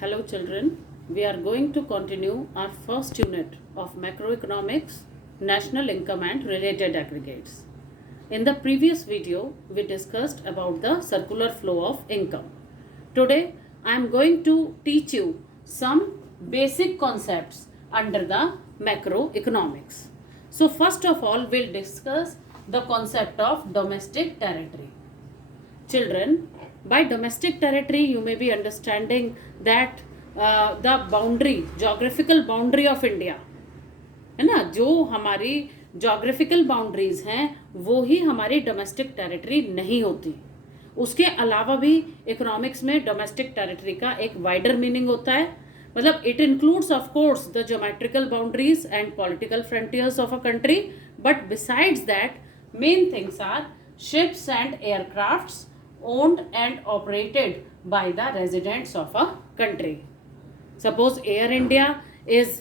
Hello children, we are going to continue our first unit of macroeconomics, national income and related aggregates. In the previous video, we discussed about the circular flow of income. Today, I am going to teach you some basic concepts under the macroeconomics. So first of all, we'll discuss the concept of domestic territory. Children, by domestic territory you may be understanding that the boundary, geographical boundary of India है ना, जो हमारी geographical boundaries हैं वो ही हमारी domestic territory नहीं होती. उसके अलावा भी इकोनॉमिक्स में डोमेस्टिक टेरिटरी का एक वाइडर मीनिंग होता है. मतलब it includes of course the geometrical boundaries and political frontiers of a country, but besides that main things are ships and aircrafts owned and operated by the residents of a country. Suppose Air India is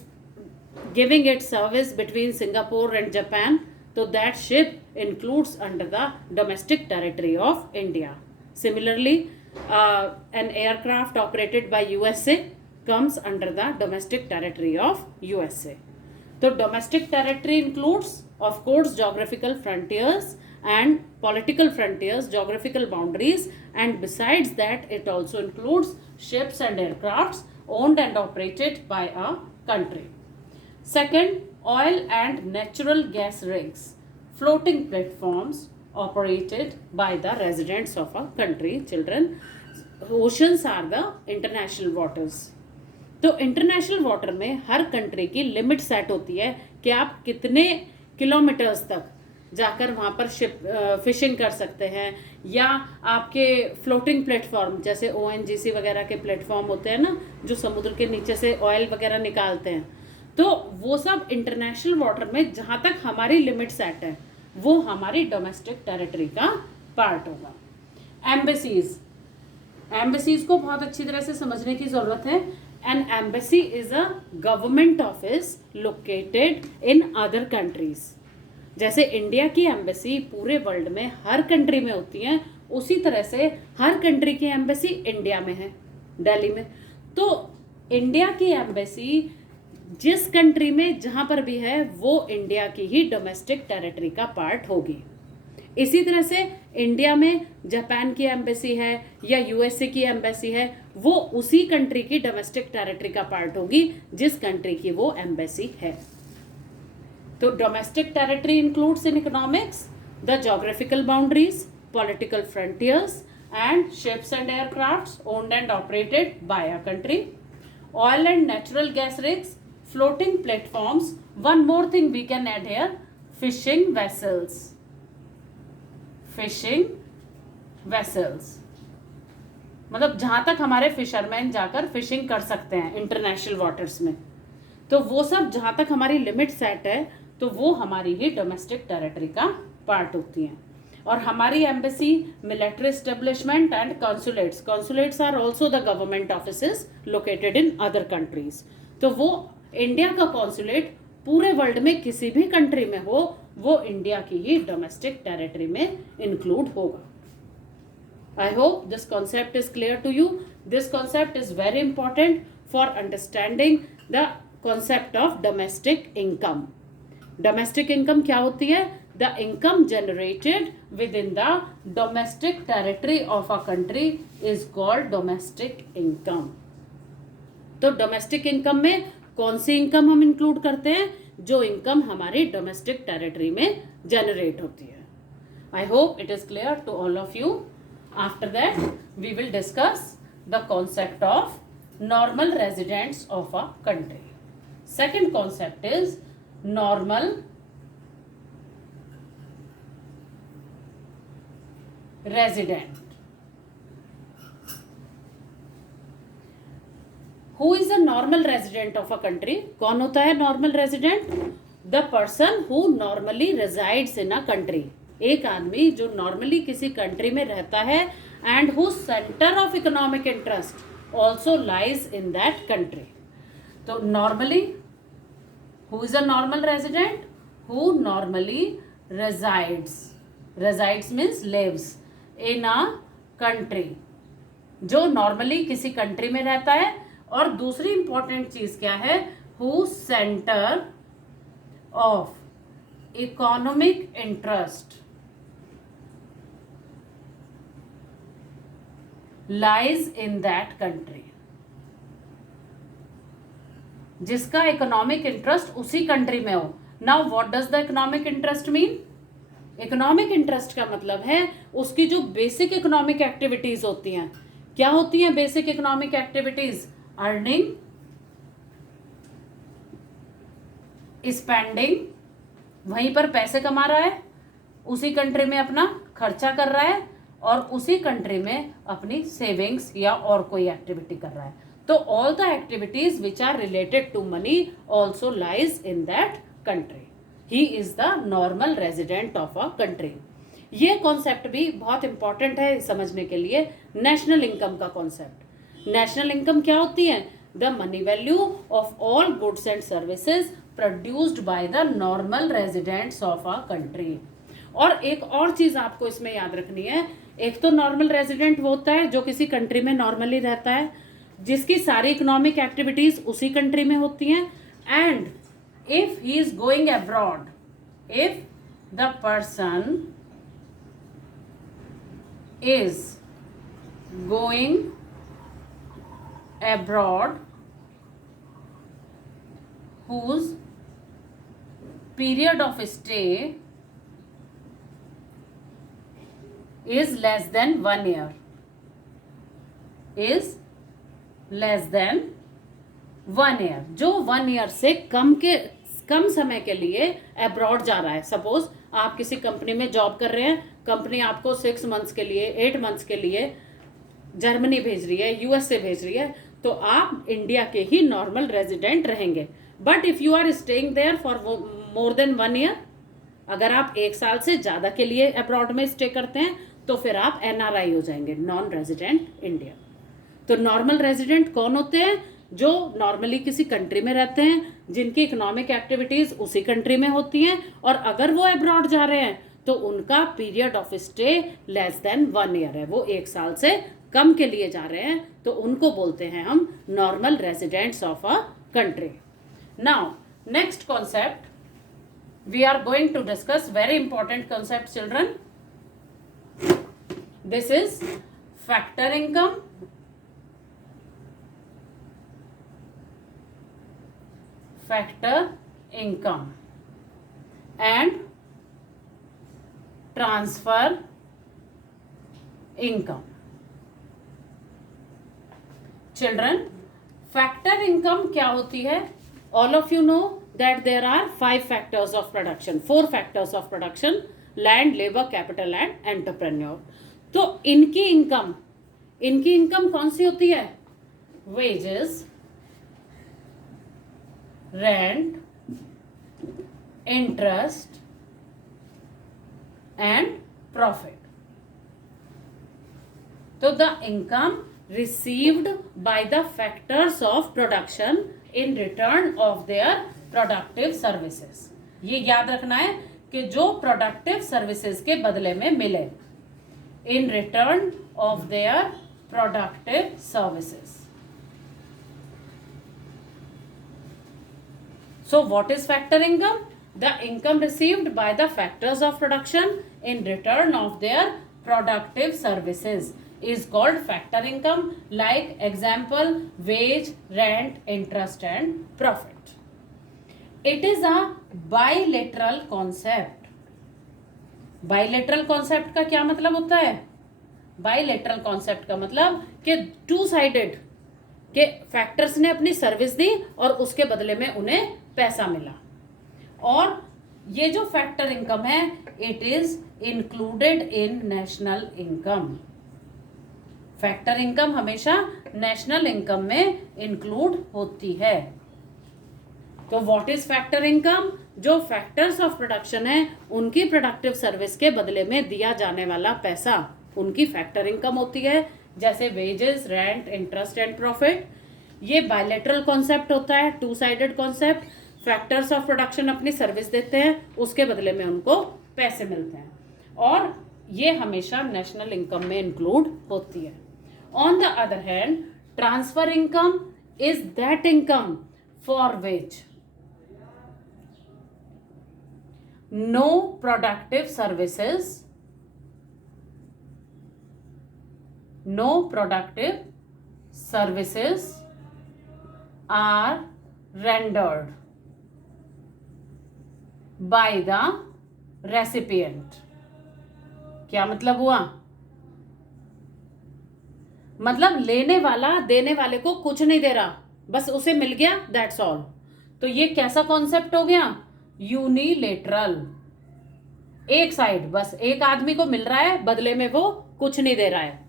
giving its service between Singapore and Japan, so that ship includes under the domestic territory of India. Similarly, an aircraft operated by USA comes under the domestic territory of USA. So domestic territory includes, of course, geographical frontiers and political frontiers, geographical boundaries, and besides that it also includes ships and aircrafts owned and operated by a country. Second, oil and natural gas rigs, floating platforms operated by the residents of a country. Children, oceans are the international waters. तो international water में हर country की limit set होती है कि आप कितने kilometres तक जाकर वहाँ पर फिशिंग कर सकते हैं, या आपके फ्लोटिंग प्लेटफॉर्म जैसे ONGC वगैरह के प्लेटफॉर्म होते हैं ना, जो समुद्र के नीचे से ऑयल वगैरह निकालते हैं, तो वो सब इंटरनेशनल वाटर में जहाँ तक हमारी लिमिट सेट है वो हमारी डोमेस्टिक टेरिटरी का पार्ट होगा. एम्बेसीज को बहुत अच्छी तरह से समझने की ज़रूरत है. An embassy is a government office located in other countries. जैसे इंडिया की एम्बेसी पूरे वर्ल्ड में हर कंट्री में होती हैं, उसी तरह से हर कंट्री की एम्बेसी इंडिया में है, दिल्ली में. तो इंडिया की एम्बेसी जिस कंट्री में जहाँ पर भी है वो इंडिया की ही डोमेस्टिक टेरिटरी का पार्ट होगी. इसी तरह से इंडिया में जापान की एम्बेसी है या USA की एम्बेसी है, वो उसी कंट्री की डोमेस्टिक टेरिटरी का पार्ट होगी जिस कंट्री की वो एम्बेसी है. तो domestic territory includes in economics the geographical boundaries, political frontiers and ships and aircrafts owned and operated by a country, oil and natural gas rigs, floating platforms. One more thing we can add here, fishing vessels. Fishing vessels मतलब जहाँ तक हमारे fisherman जाकर fishing कर सकते हैं international waters में, तो वो सब जहाँ तक हमारी लिमिट सेट है तो वो हमारी ही डोमेस्टिक टेरिटरी का पार्ट होती हैं. और हमारी embassy, military establishment and consulates are also the government offices located in other countries. तो वो इंडिया का कॉन्सुलेट पूरे वर्ल्ड में किसी भी कंट्री में हो वो इंडिया की ही डोमेस्टिक टेरिटरी में इंक्लूड होगा. I hope this concept is clear to you. This concept is very important for understanding the concept of domestic income. Domestic income क्या होती है? The income generated within the domestic territory of a country is called domestic income. तो domestic income में कौन सी income हम include करते हैं? जो इनकम हमारी डोमेस्टिक टेरिटरी में जनरेट होती है. I hope it is clear to all of you. After that we will discuss the concept of normal residents of a country. Second concept is normal resident. Who is a normal resident of a country? कौन होता है normal resident? The person who normally resides in a country. एक आदमी जो normally किसी country में रहता है and who centre of economic interest also lies in that country. तो normally who is a normal resident? Who normally resides means lives in a country. जो normally किसी कंट्री में रहता है और दूसरी इंपॉर्टेंट चीज क्या है, who centre of economic interest lies in that country, जिसका इकोनॉमिक इंटरेस्ट उसी कंट्री में हो। Now what does the economic interest mean? Economic interest का मतलब है उसकी जो बेसिक इकोनॉमिक एक्टिविटीज होती हैं। क्या होती हैं basic economic activities? Earning, spending, वहीं पर पैसे कमा रहा है, उसी कंट्री में अपना खर्चा कर रहा है और उसी कंट्री में अपनी सेविंग्स या और कोई एक्टिविटी कर रहा है। तो all the activities which are related to money also lies in that country. He is the normal resident of a country. ये कॉन्सेप्ट भी बहुत इंपॉर्टेंट है समझने के लिए, नेशनल इनकम का कॉन्सेप्ट। नेशनल इनकम क्या होती है? The money value of all goods and services produced by the normal residents of a country. और एक और चीज आपको इसमें याद रखनी है, एक तो नॉर्मल रेजिडेंट वो होता है जो किसी कंट्री में नॉर्मली रहता है, जिसकी सारी इकोनॉमिक एक्टिविटीज उसी कंट्री में होती हैं। And if he is going abroad, if the person is going abroad whose period of stay is less than 1 year, is less than 1 year, जो 1 year से कम समय के लिए अब्रॉड जा रहा है। सपोज आप किसी कंपनी में जॉब कर रहे हैं, कंपनी आपको 6 मंथ्स के लिए, 8 मंथ्स के लिए जर्मनी भेज रही है, यूएसए भेज रही है, तो आप इंडिया के ही नॉर्मल रेजिडेंट रहेंगे। But if you are staying there for more than 1 year, अगर आप 1 साल से ज्यादा के लिए अब्रॉड में स्टे करते हैं तो फिर आप एनआरआई हो जाएंगे, नॉन रेजिडेंट इंडिया। तो नॉर्मल रेजिडेंट कौन होते हैं? जो नॉर्मली किसी कंट्री में रहते हैं, जिनकी इकोनॉमिक एक्टिविटीज उसी कंट्री में होती हैं, और अगर वो अब्रॉड जा रहे हैं तो उनका period of stay less than 1 year है, वो 1 साल से कम के लिए जा रहे हैं, तो उनको बोलते हैं हम normal residents of a country. Now next concept we are going to discuss, very important concept children, this is factor income, factor income and transfer income. Children, factor income क्या होती है? All of you know that there are 5 factors of production, 4 factors of production: land, labor, capital and entrepreneur. तो इनकी income कौन सी होती है? wages, rent, interest and profit. So the income received by the factors of production in return of their productive services. ये याद रखना है कि जो productive services के बदले में मिले, in return of their productive services. So what is factor income? The income received by the factors of production in return of their productive services is called factor income. Like example, wage, rent, interest and profit. It is a bilateral concept. Bilateral concept का क्या मतलब होता है? Bilateral concept का मतलब कि two-sided, कि factors ने अपनी सर्विस दी और उसके बदले में उन्हें पैसा मिला। और ये जो फैक्टर इनकम है, it is included in national income. Factor income हमेशा नेशनल इनकम में इंक्लूड होती है। तो व्हाट इज फैक्टर इनकम? जो फैक्टर्स ऑफ प्रोडक्शन है, उनकी प्रोडक्टिव सर्विस के बदले में दिया जाने वाला पैसा, उनकी फैक्टर इनकम होती है। जैसे wages, rent, interest and profit. ये बायलैटरल कॉन्सेप्ट होता है, 2-साइडेड कॉन्सेप्ट। फैक्टर्स ऑफ प्रोडक्शन अपनी सर्विस देते हैं, उसके बदले में उनको पैसे मिलते हैं, और ये हमेशा नेशनल इनकम में इंक्लूड होती है। On the other hand, transfer income is that income for which no productive services are rendered by the recipient. क्या मतलब हुआ? मतलब लेने वाला देने वाले को कुछ नहीं दे रहा, बस उसे मिल गया, दैट्स ऑल. तो ये कैसा कॉन्सेप्ट हो गया? यूनिलेटरल. एक साइड, बस एक आदमी को मिल रहा है, बदले में वो कुछ नहीं दे रहा है.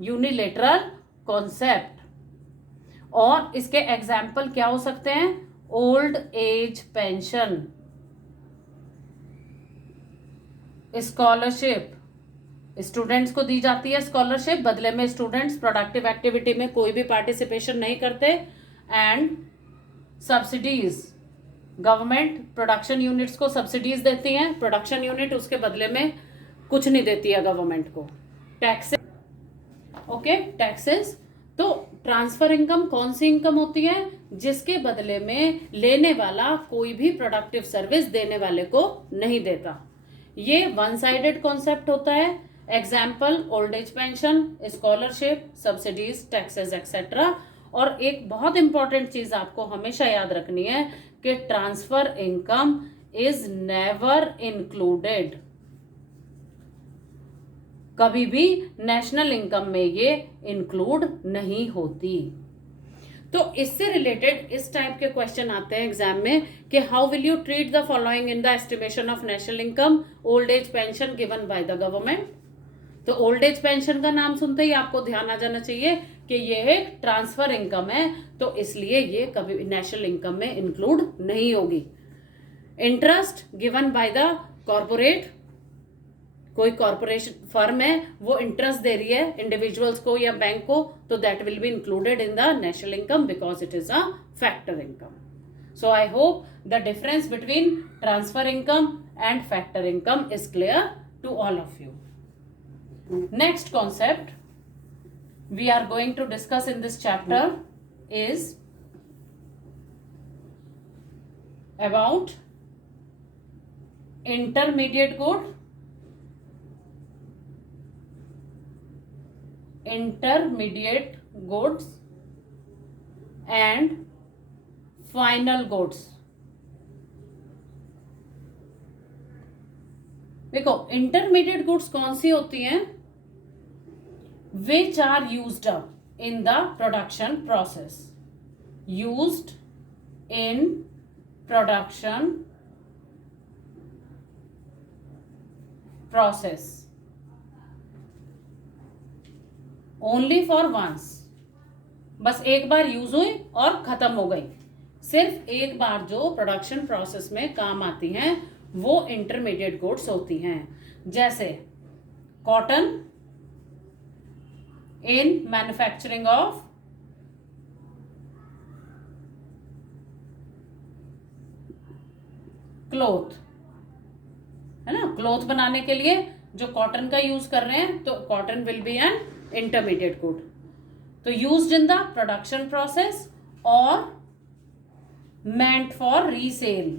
Unilateral concept. और इसके एग्जाम्पल क्या हो सकते हैं? Old age pension, scholarship, students को दी जाती है स्कॉलरशिप, बदले में स्टूडेंट्स प्रोडक्टिव एक्टिविटी में कोई भी पार्टिसिपेशन नहीं करते. And subsidies, government production units को सब्सिडीज देती हैं, प्रोडक्शन यूनिट उसके बदले में कुछ नहीं देती है गवर्नमेंट को. Taxes, okay, taxes. तो ट्रांसफर इनकम कौन सी इनकम होती है? जिसके बदले में लेने वाला कोई भी प्रोडक्टिव सर्विस देने वाले को नहीं देता. ये वन साइडेड कॉन्सेप्ट होता है. Example old age pension, scholarship, subsidies, taxes etcetera. और एक बहुत इंपॉर्टेंट चीज आपको हमेशा याद रखनी है कि transfer income is never included. कभी भी नेशनल इनकम में ये इंक्लूड नहीं होती. तो इससे रिलेटेड इस टाइप के क्वेश्चन आते हैं एग्जाम में कि how will you treat the following in the estimation of national income? Old age pension given by the government. तो ओल्ड एज पेंशन का नाम सुनते ही आपको ध्यान आ जाना चाहिए कि ये एक ट्रांसफर इनकम है, तो इसलिए ये कभी नेशनल इनकम में इंक्लूड नहीं होगी. Interest given by the corporate, कोई कॉर्पोरेशन फर्म है वो इंटरेस्ट दे रही है इंडिविजुअल्स को या बैंक को, तो that will be included in the national income because it is a factor income. So I hope the difference between transfer income and factor income is clear to all of you. Next concept we are going to discuss in this chapter is about intermediate good, intermediate goods and final goods. देखो intermediate goods कौन सी होती हैं? which are used up in the production process, used in production process only for once. बस एक बार use हुई और खत्म हो गई. सिर्फ एक बार जो प्रोडक्शन प्रोसेस में काम आती हैं वो इंटरमीडिएट गुड्स होती हैं. जैसे cotton in manufacturing of cloth, है ना, क्लोथ बनाने के लिए जो कॉटन का यूज कर रहे हैं, तो cotton will be an intermediate good. तो used in the production process और meant for रीसेल.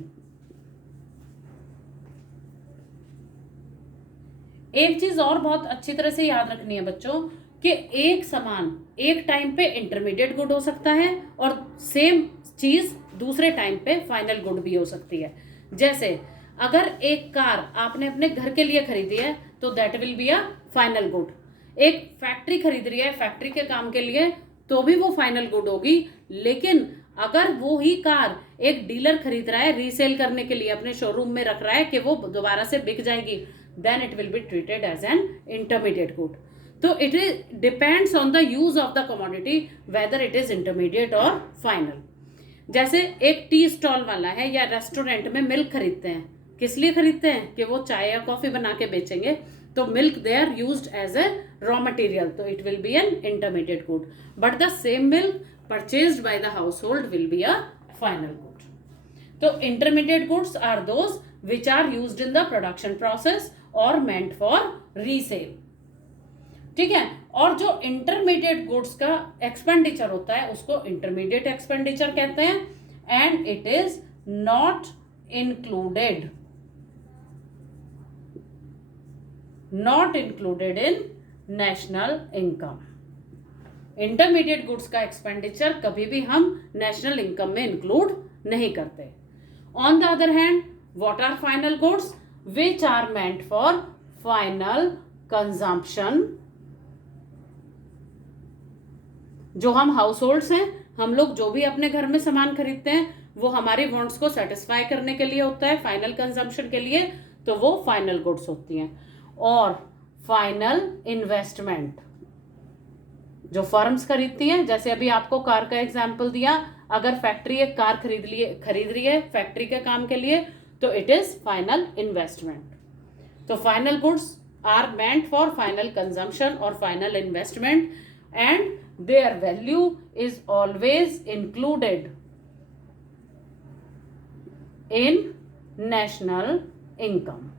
एक चीज और बहुत अच्छी तरह से याद रखनी है बच्चों कि एक सामान एक टाइम पे इंटरमीडिएट गुड हो सकता है और सेम चीज दूसरे टाइम पे फाइनल गुड भी हो सकती है. जैसे अगर एक कार आपने अपने घर के लिए खरीदी है तो that will be a final good. एक फैक्ट्री खरीद रही है फैक्ट्री के काम के लिए तो भी वो फाइनल गुड होगी. लेकिन अगर वो ही कार एक डीलर खरीद रहा है रीसेल करने के लिए, अपने शोरूम में रख रहा है कि वो दोबारा से बिक जाएगी, then it will be treated as an intermediate good. तो it is depends on the use of the commodity whether it is intermediate और फाइनल. जैसे एक टी स्टॉल वाला है या रेस्टोरेंट में मिल्क खरीदते हैं, किस लिए खरीदते हैं? कि वो चाय या कॉफी बना के बेचेंगे. तो milk they are used as a raw material, तो it will be an intermediate good. But the same milk purchased by the household will be a final good. So intermediate goods are those which are used in the production process or meant for resale. ठीक है। और जो intermediate goods का expenditure होता है उसको intermediate expenditure कहते हैं and it is not included in national income. Intermediate goods का एक्सपेंडिचर कभी भी हम नेशनल इनकम में इंक्लूड नहीं करते। On the other hand, what are final goods which are meant for final consumption. जो हम हाउस होल्ड्स हैं, हम लोग जो भी अपने घर में सामान खरीदते हैं वो हमारी वांट्स को सेटिस्फाई करने के लिए होता है, फाइनल कंजम्पशन के लिए, तो वो फाइनल गुड्स होती हैं। और फाइनल इन्वेस्टमेंट जो फर्म्स खरीदती हैं, जैसे अभी आपको कार का एग्जांपल दिया, अगर फैक्ट्री एक कार खरीद रही है फैक्ट्री के काम के लिए, तो इट इज फाइनल इन्वेस्टमेंट। तो final goods are meant for final consumption और final investment and their value is always included in national income.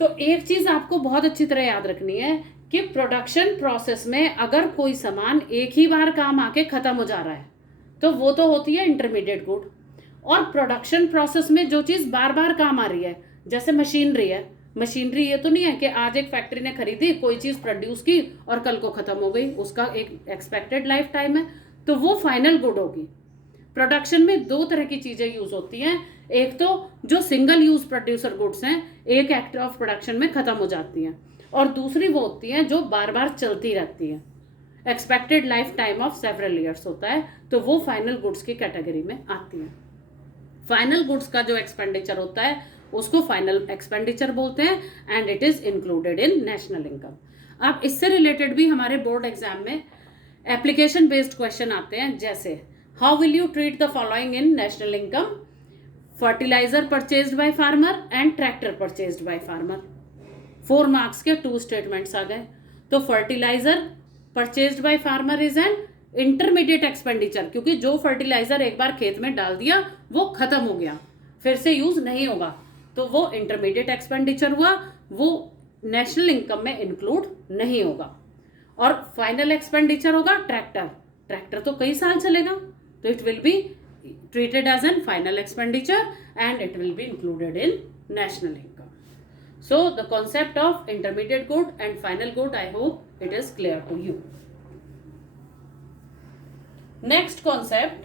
तो एक चीज आपको बहुत अच्छी तरह याद रखनी है कि प्रोडक्शन प्रोसेस में अगर कोई सामान एक ही बार काम आके खत्म हो जा रहा है तो वो तो होती है इंटरमीडिएट गुड। और प्रोडक्शन प्रोसेस में जो चीज बार बार काम आ रही है, जैसे मशीनरी है, मशीनरी ये तो नहीं है कि आज एक फैक्ट्री ने खरीदी, कोई चीज प्रोड्यूस की और कल को खत्म हो गई, उसका एक एक्सपेक्टेड लाइफ टाइम है, तो वो फाइनल गुड होगी। प्रोडक्शन में दो तरह की चीजें यूज होती हैं, एक तो जो सिंगल यूज प्रोड्यूसर गुड्स हैं, एक एक्ट ऑफ प्रोडक्शन में खत्म हो जाती हैं, और दूसरी वो होती हैं जो बार बार चलती रहती हैं, expected life time of several years होता है, तो वो फाइनल गुड्स की कैटेगरी में आती हैं। फाइनल गुड्स का जो एक्सपेंडिचर होता है उसको फाइनल एक्सपेंडिचर बोलते हैं and it is included in national income. अब इससे रिलेटेड भी हमारे बोर्ड एग्जाम में एप्लीकेशन बेस्ड क्वेश्चन आते हैं, जैसे how will you treat the following in national income, fertiliser purchased by farmer and tractor purchased by farmer. 4 marks के 2 statements आ गए। तो fertiliser purchased by farmer is an intermediate expenditure, क्योंकि जो fertiliser एक बार खेत में डाल दिया वो खत्म हो गया, फिर से यूज नहीं होगा, तो वो इंटरमीडिएट एक्सपेंडिचर हुआ, वो नेशनल इनकम में इंक्लूड नहीं होगा। और फाइनल एक्सपेंडिचर होगा ट्रैक्टर, ट्रैक्टर तो कई साल चलेगा, तो it will B treated as an final expenditure and it will be included in national income. So the concept of intermediate good and final good, I hope it is clear to you. Next concept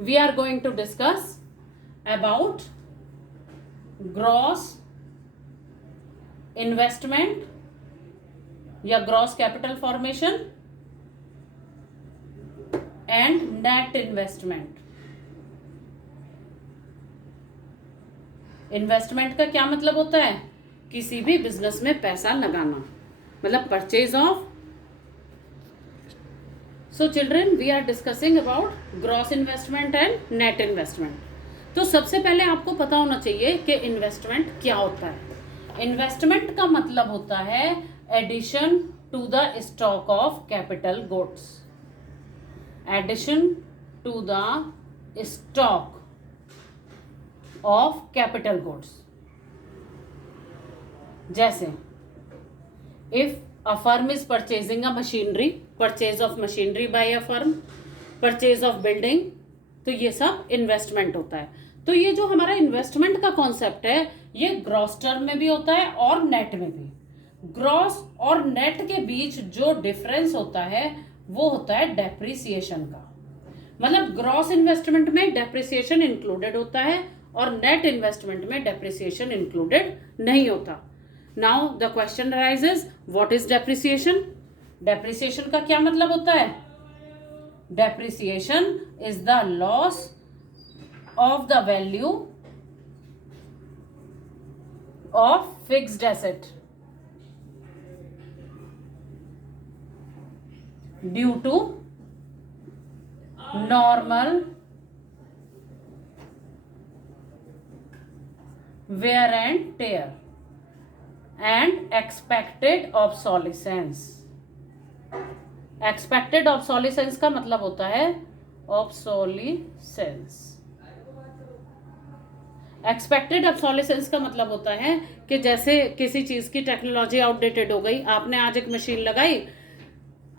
we are going to discuss about gross investment या gross capital formation and net investment. Investment का क्या मतलब होता है, किसी भी business में पैसा लगाना, मतलब purchase of. So children, we are discussing about gross investment and net investment. तो सबसे पहले आपको पता होना चाहिए कि इन्वेस्टमेंट क्या होता है। इन्वेस्टमेंट का मतलब होता है addition to the stock of capital goods, addition to the stock of capital goods। जैसे if a firm is purchasing a machinery, purchase of machinery by a firm, purchase of building, तो ये सब investment होता है। तो ये जो हमारा इन्वेस्टमेंट का कॉन्सेप्ट है ये ग्रॉस टर्म में भी होता है और नेट में भी। ग्रॉस और नेट के बीच जो डिफरेंस होता है वो होता है डेप्रिसिएशन का, मतलब ग्रॉस इन्वेस्टमेंट में डेप्रिसिएशन इंक्लूडेड होता है और नेट इन्वेस्टमेंट में डेप्रिसिएशन इंक्लूडेड नहीं होता। Now the question arises, what is depreciation? Depreciation का क्या मतलब होता है? Depreciation is the loss of the value of fixed asset due to normal wear and tear and expected obsolescence। expected obsolescence का मतलब होता है obsolescence। एक्सपेक्टेड ऑब्सोलेसेंस का मतलब होता है कि जैसे किसी चीज़ की टेक्नोलॉजी आउटडेटेड हो गई, आपने आज एक मशीन लगाई,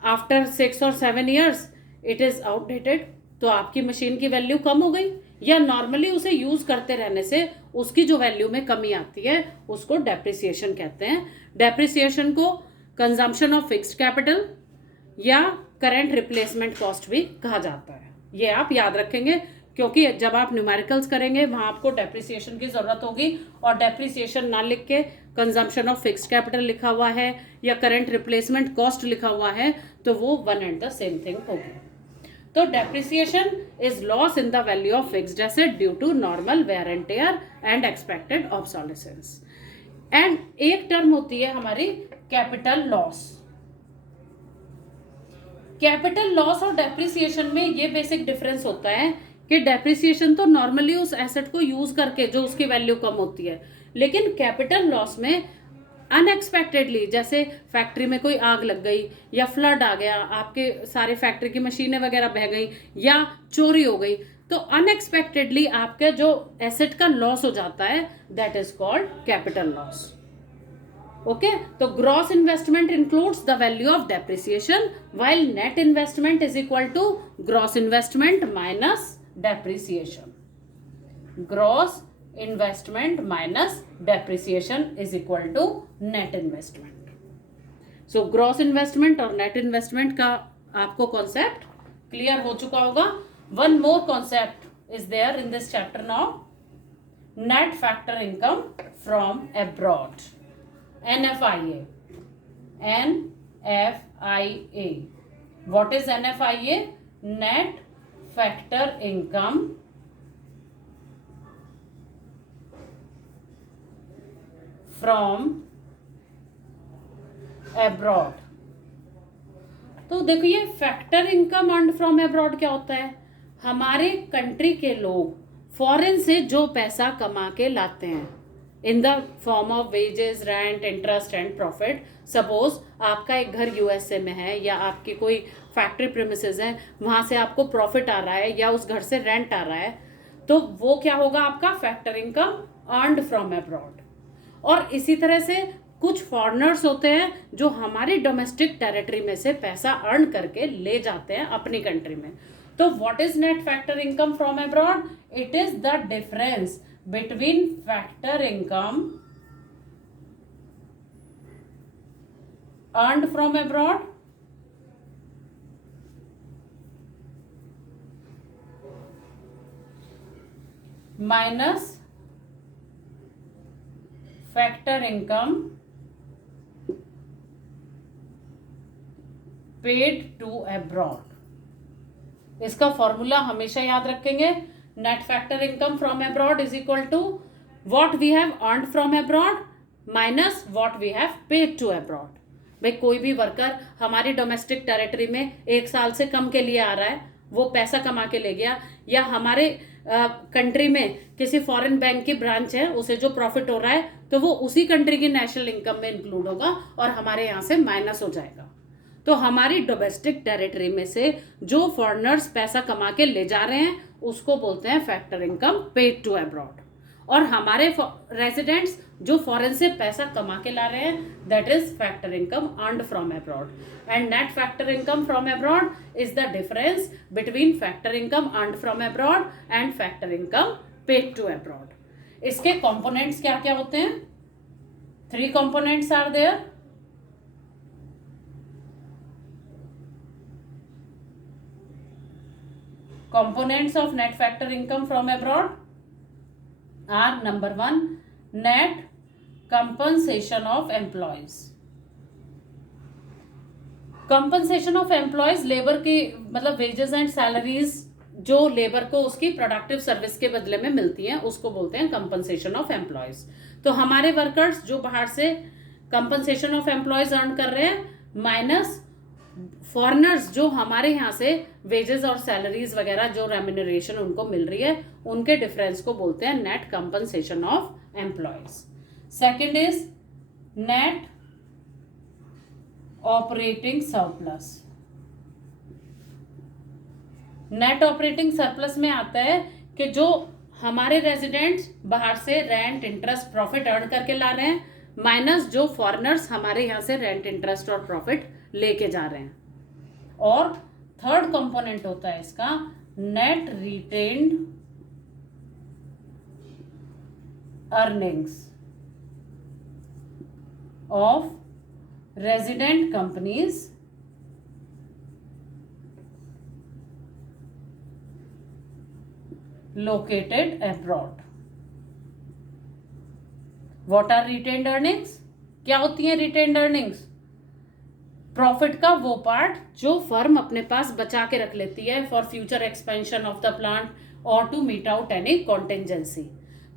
आफ्टर 6 और 7 ईयर्स इट इज़ आउटडेटेड, तो आपकी मशीन की वैल्यू कम हो गई, या नॉर्मली उसे यूज़ करते रहने से उसकी जो वैल्यू में कमी आती है उसको डेप्रिसिएशन कहते हैं। डेप्रिसिएशन को कंजम्पशन ऑफ फिक्स्ड कैपिटल या करंट रिप्लेसमेंट कॉस्ट भी कहा जाता है। ये आप याद रखेंगे, क्योंकि जब आप न्यूमेरिकल्स करेंगे वहां आपको डेप्रिसिएशन की जरूरत होगी, और डेप्रिसिएशन ना लिख के कंजम्पशन ऑफ फिक्स्ड कैपिटल लिखा हुआ है या करंट रिप्लेसमेंट कॉस्ट लिखा हुआ है तो वो one and the same thing होगी। तो depreciation is loss in the value of fixed asset due to normal wear and tear and expected obsolescence. And एक टर्म होती है हमारी कैपिटल लॉस। कैपिटल लॉस और डेप्रिसिएशन में ये बेसिक डिफरेंस होता है कि डेप्रिसिएशन तो नॉर्मली उस एसेट को यूज करके जो उसकी वैल्यू कम होती है, लेकिन कैपिटल लॉस में अनएक्सपेक्टेडली, जैसे फैक्ट्री में कोई आग लग गई या फ्लड आ गया, आपके सारे फैक्ट्री की मशीनें वगैरह बह गई या चोरी हो गई, तो अनएक्सपेक्टेडली आपके जो एसेट का लॉस हो जाता है that is called capital loss. Okay, तो gross investment includes the value of depreciation while net investment is equal to gross investment minus depreciation. Gross investment minus depreciation is equal to net investment. So gross investment और net investment का आपको concept clear हो चुका होगा। One more concept is there in this chapter now, net factor income from abroad, NFIA. NFIA. What is NFIA? Net factor income from abroad. तो देखिए factor income earned from abroad क्या होता है? हमारे country के लोग फॉरेन से जो पैसा कमा के लाते हैं in the form of wages, rent, interest and profit. Suppose आपका एक घर यूएसए में है या आपकी कोई फैक्ट्री प्रीमिसेस है, वहां से आपको प्रॉफिट आ रहा है या उस घर से रेंट आ रहा है, तो वो क्या होगा? आपका factor income earned from abroad. और इसी तरह से कुछ फॉरेनर्स होते हैं जो हमारी डोमेस्टिक टेरिटरी में से पैसा अर्न करके ले जाते हैं अपनी कंट्री में। तो what is net factor income from abroad? It is the difference between factor income earned from abroad minus factor income paid to abroad। इसका फॉर्मूला हमेशा याद रखेंगे, net factor income from abroad is equal to what we have earned from abroad minus what we have paid to abroad. भाई कोई भी worker हमारी domestic territory में एक साल से कम के लिए आ रहा है, वो पैसा कमा के ले गया, या हमारे कंट्री में किसी फॉरेन बैंक की ब्रांच है, उसे जो प्रॉफिट हो रहा है तो वो उसी कंट्री की नेशनल इनकम में इंक्लूड होगा और हमारे यहाँ से माइनस हो जाएगा। तो हमारी डोमेस्टिक टेरिटरी में से जो फॉरेनर्स पैसा कमा के ले जा रहे हैं उसको बोलते हैं factor income paid to abroad, और हमारे रेजिडेंट्स जो फॉरेन से पैसा कमा के ला रहे हैं that is factor income earned from abroad. And net factor income from abroad is the difference between factor income earned from abroad and factor income paid to abroad. इसके कंपोनेंट्स क्या क्या होते हैं? 3 components are there. Components of net factor income from abroad are number 1 net compensation of employees। compensation of employees labour की मतलब wages and salaries जो labour को उसकी प्रोडक्टिव सर्विस के बदले में मिलती हैं उसको बोलते हैं compensation of employees। तो हमारे वर्कर्स जो बाहर से compensation of employees अर्न कर रहे हैं माइनस फॉरेनर्स जो हमारे यहाँ से वेजेस और सैलरीज वगैरह जो रेम्यूनरेशन उनको मिल रही है उनके डिफरेंस को बोलते हैं net compensation of employees. Second is net operating surplus. Net operating surplus में आता है कि जो हमारे रेजिडेंट्स बाहर से रेंट, इंटरेस्ट, प्रॉफिट अर्न करके ला रहे हैं, माइनस जो फॉरेनर्स हमारे यहाँ से रेंट, इंटरेस्ट और प्रॉफिट लेके जा रहे हैं। और थर्ड कंपोनेंट होता है इसका net retained earnings of resident companies located abroad. What are retained earnings? क्या होती है retained earnings? प्रॉफिट का वो पार्ट जो फर्म अपने पास बचा के रख लेती है for future expansion of the plant और टू मीट आउट एनी कॉन्टेंजेंसी।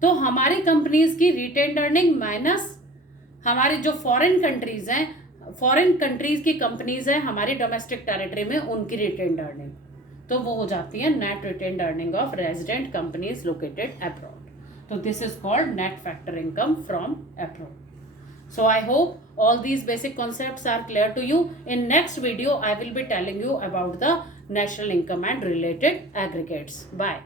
तो हमारी कंपनीज की रिटेन्ड अर्निंग माइनस हमारी जो फॉरेन कंट्रीज हैं, फॉरेन कंट्रीज की कंपनीज हैं हमारी डोमेस्टिक टेरिटरी में, उनकी रिटेन्ड अर्निंग, तो वो हो जाती है net retained earning of resident companies located abroad. तो this is called net factor income from abroad. So I hope all these basic concepts are clear to you. In next video, I will be telling you about the national income and related aggregates. Bye.